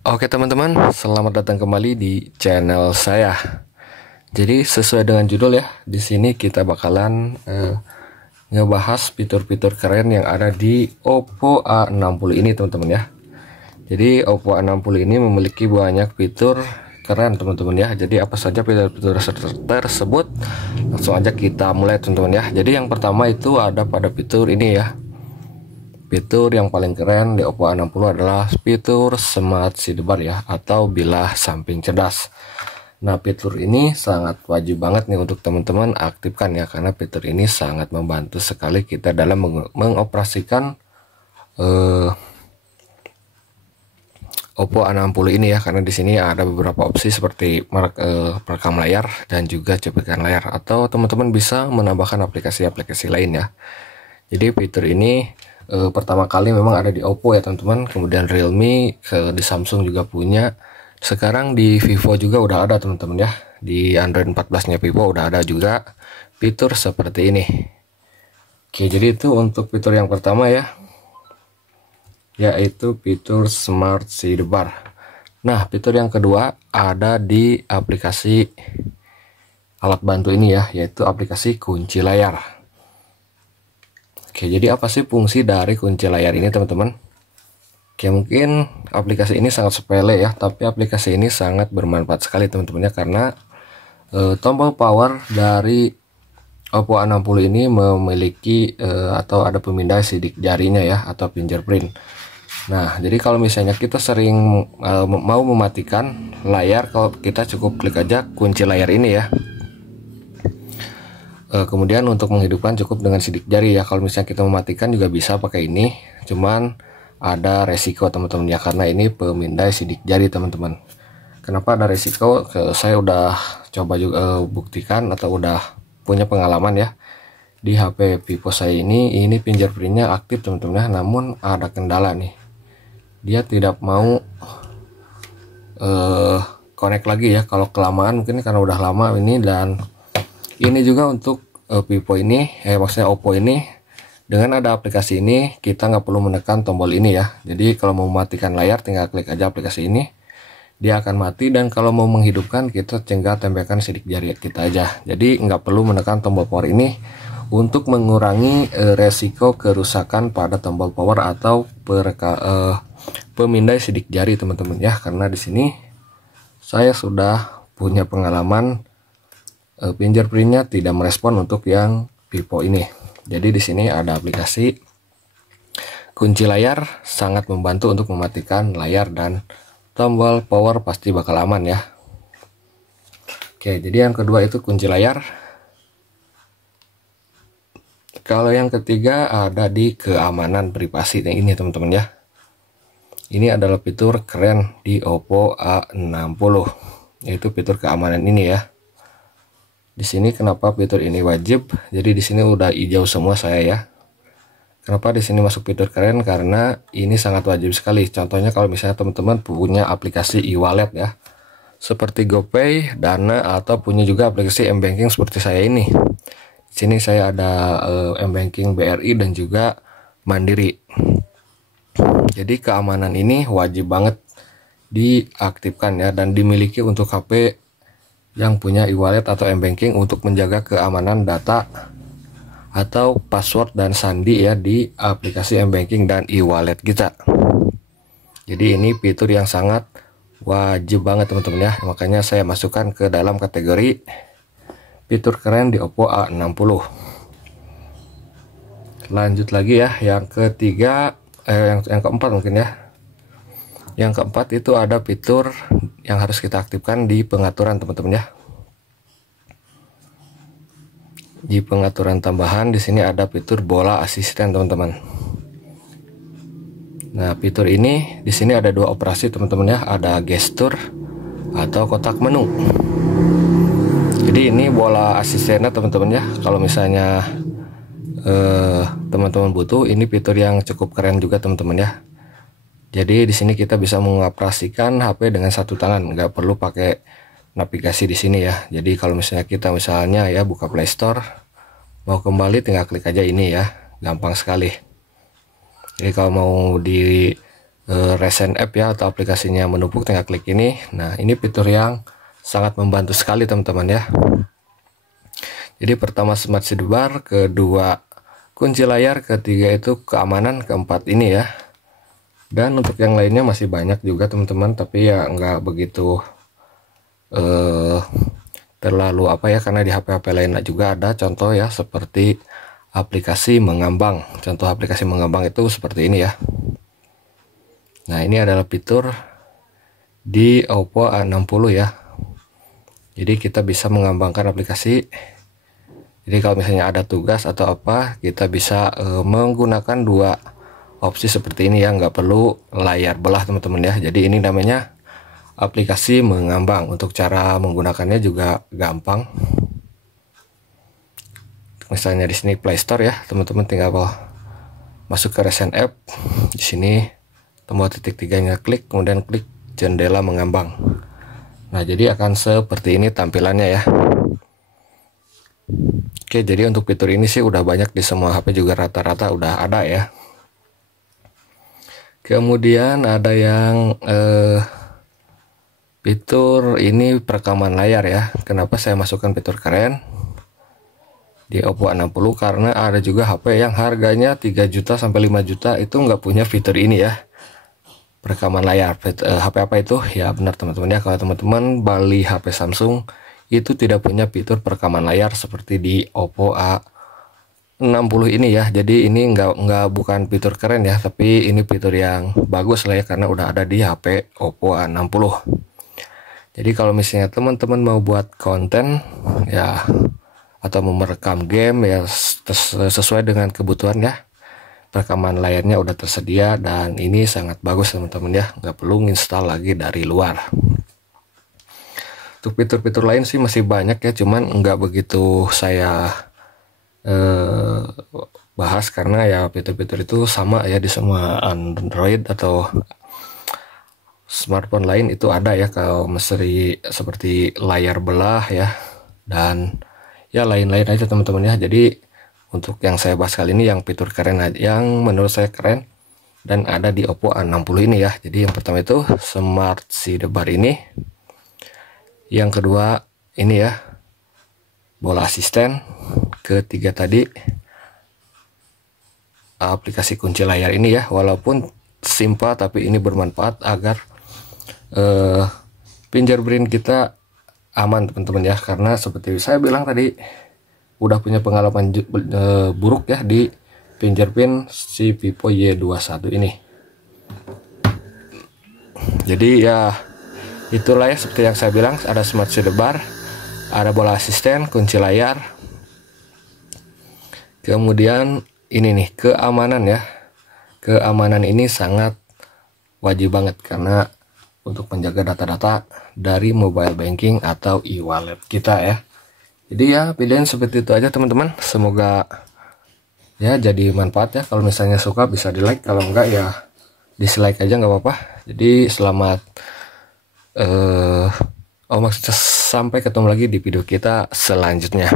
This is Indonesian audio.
Oke teman-teman, selamat datang kembali di channel saya. Jadi sesuai dengan judul ya, di sini kita bakalan ngebahas fitur-fitur keren yang ada di Oppo A60 ini teman-teman ya. Jadi Oppo A60 ini memiliki banyak fitur keren teman-teman ya. Jadi apa saja fitur-fitur tersebut? Langsung aja kita mulai teman-teman ya. Jadi yang pertama itu ada pada fitur ini ya. Fitur yang paling keren di Oppo A60 adalah fitur Smart Sidebar ya, atau bilah samping cerdas. Nah, fitur ini sangat wajib banget nih untuk teman-teman aktifkan ya, karena fitur ini sangat membantu sekali kita dalam mengoperasikan Oppo A60 ini ya, karena di sini ada beberapa opsi seperti merekam layar dan juga cuplikan layar, atau teman-teman bisa menambahkan aplikasi-aplikasi lain ya. Jadi fitur ini pertama kali memang ada di Oppo ya teman-teman, kemudian Realme, di Samsung juga punya, sekarang di Vivo juga udah ada teman-teman ya, di Android 14 nya Vivo udah ada juga fitur seperti ini. Oke, jadi itu untuk fitur yang pertama ya, yaitu fitur Smart Sidebar. Nah, fitur yang kedua ada di aplikasi alat bantu ini ya, yaitu aplikasi kunci layar. Oke, jadi apa sih fungsi dari kunci layar ini teman-teman? Oke, mungkin aplikasi ini sangat sepele ya, tapi aplikasi ini sangat bermanfaat sekali teman-teman ya, karena tombol power dari Oppo A60 ini memiliki atau ada pemindai sidik jarinya ya, atau fingerprint. Nah, jadi kalau misalnya kita sering mau mematikan layar, kalau kita cukup klik aja kunci layar ini ya. Kemudian untuk menghidupkan cukup dengan sidik jari ya. Kalau misalnya kita mematikan juga bisa pakai ini, cuman ada resiko teman-teman ya, karena ini pemindai sidik jari teman-teman. Kenapa ada resiko? Saya udah coba juga buktikan atau udah punya pengalaman ya, di HP Vivo saya ini fingerprintnya aktif teman-teman ya, namun ada kendala nih, dia tidak mau connect lagi ya. Kalau kelamaan mungkin karena udah lama ini, dan ini juga untuk Vivo ini, maksudnya Oppo ini, dengan ada aplikasi ini kita nggak perlu menekan tombol ini ya. Jadi kalau mau mematikan layar tinggal klik aja aplikasi ini, dia akan mati, dan kalau mau menghidupkan kita tinggal tempelkan sidik jari kita aja. Jadi nggak perlu menekan tombol power ini untuk mengurangi resiko kerusakan pada tombol power atau pemindai sidik jari teman-teman ya. Karena di sini saya sudah punya pengalaman, fingerprintnya tidak merespon untuk yang Vivo ini. Jadi di sini ada aplikasi kunci layar, sangat membantu untuk mematikan layar, dan tombol power pasti bakal aman ya. Oke, jadi yang kedua itu kunci layar. Kalau yang ketiga ada di keamanan privasi ini teman-teman ya. Ini adalah fitur keren di Oppo A60, yaitu fitur keamanan ini ya. Di sini kenapa fitur ini wajib? Jadi di sini udah hijau semua saya ya. Kenapa di sini masuk fitur keren? Karena ini sangat wajib sekali. Contohnya kalau misalnya teman-teman punya aplikasi e-wallet ya, seperti GoPay, Dana, atau punya juga aplikasi M-Banking seperti saya ini. Di sini saya ada M-Banking BRI dan juga Mandiri. Jadi keamanan ini wajib banget diaktifkan ya, dan dimiliki untuk HP yang punya e-wallet atau M-Banking untuk menjaga keamanan data atau password dan sandi ya di aplikasi M-Banking dan e-wallet kita. Jadi ini fitur yang sangat wajib banget teman-teman ya, makanya saya masukkan ke dalam kategori fitur keren di Oppo A60. Lanjut lagi ya, yang ketiga, yang keempat mungkin ya. Yang keempat itu ada fitur yang harus kita aktifkan di pengaturan teman-teman ya. Di pengaturan tambahan di sini ada fitur bola asisten teman-teman. Nah, fitur ini di sini ada dua operasi teman-teman ya, ada gestur atau kotak menu. Jadi ini bola asistennya teman-teman ya. Kalau misalnya teman-teman butuh, ini fitur yang cukup keren juga teman-teman ya. Jadi di sini kita bisa mengoperasikan HP dengan satu tangan, nggak perlu pakai navigasi di sini ya. Jadi kalau misalnya kita ya buka Play Store, mau kembali tinggal klik aja ini ya, gampang sekali. Jadi kalau mau di recent app ya, atau aplikasinya menumpuk, tinggal klik ini. Nah, ini fitur yang sangat membantu sekali teman-teman ya. Jadi pertama smart sidebar, kedua kunci layar, ketiga itu keamanan, keempat ini ya. Dan untuk yang lainnya masih banyak juga teman-teman, tapi ya nggak begitu terlalu apa ya, karena di HP-HP lain juga ada contoh ya, seperti aplikasi mengambang. Contoh aplikasi mengambang itu seperti ini ya. Nah, ini adalah fitur di Oppo A60 ya. Jadi kita bisa mengambangkan aplikasi. Jadi kalau misalnya ada tugas atau apa, kita bisa menggunakan dua opsi seperti ini ya, nggak perlu layar belah teman-teman ya. Jadi ini namanya aplikasi mengambang. Untuk cara menggunakannya juga gampang. Misalnya di sini Play Store ya, teman-teman tinggal masuk ke recent app. Di sini tombol titik tiganya klik, kemudian klik jendela mengambang. Nah, jadi akan seperti ini tampilannya ya. Oke, jadi untuk fitur ini sih udah banyak di semua HP juga, rata-rata udah ada ya. Kemudian ada yang fitur ini perekaman layar ya. Kenapa saya masukkan fitur keren di Oppo A60? Karena ada juga HP yang harganya 3 juta sampai 5 juta itu nggak punya fitur ini ya, perekaman layar. HP apa itu? Ya benar teman-teman ya, kalau teman-teman beli HP Samsung itu tidak punya fitur perekaman layar seperti di Oppo A60 ini ya. Jadi ini bukan fitur keren ya, tapi ini fitur yang bagus lah ya, karena udah ada di HP Oppo A60. Jadi kalau misalnya teman-teman mau buat konten ya, atau merekam game ya, sesuai dengan kebutuhan ya, rekaman layarnya udah tersedia, dan ini sangat bagus teman-teman ya, nggak perlu install lagi dari luar. Untuk fitur-fitur lain sih masih banyak ya, cuman nggak begitu saya bahas, karena ya fitur-fitur itu sama ya di semua Android atau smartphone lain itu ada ya, kalau mesti seperti layar belah ya, dan ya lain-lain aja teman-teman ya. Jadi untuk yang saya bahas kali ini yang fitur keren aja, yang menurut saya keren dan ada di Oppo A60 ini ya. Jadi yang pertama itu smart sidebar ini, yang kedua ini ya bola asisten, ketiga tadi aplikasi kunci layar ini ya. Walaupun simpel tapi ini bermanfaat agar fingerprint kita aman teman-teman ya, karena seperti saya bilang tadi udah punya pengalaman buruk ya di fingerprint si Vivo Y21 ini. Jadi ya itulah ya, seperti yang saya bilang, ada smart sidebar, ada bola asisten, kunci layar, kemudian ini nih keamanan ya. Keamanan ini sangat wajib banget, karena untuk menjaga data-data dari mobile banking atau e-wallet kita ya. Jadi ya pilihan seperti itu aja teman-teman, semoga ya jadi manfaat ya. Kalau misalnya suka bisa di like, kalau enggak ya dislike aja nggak apa-apa. Jadi selamat maksudnya sampai ketemu lagi di video kita selanjutnya.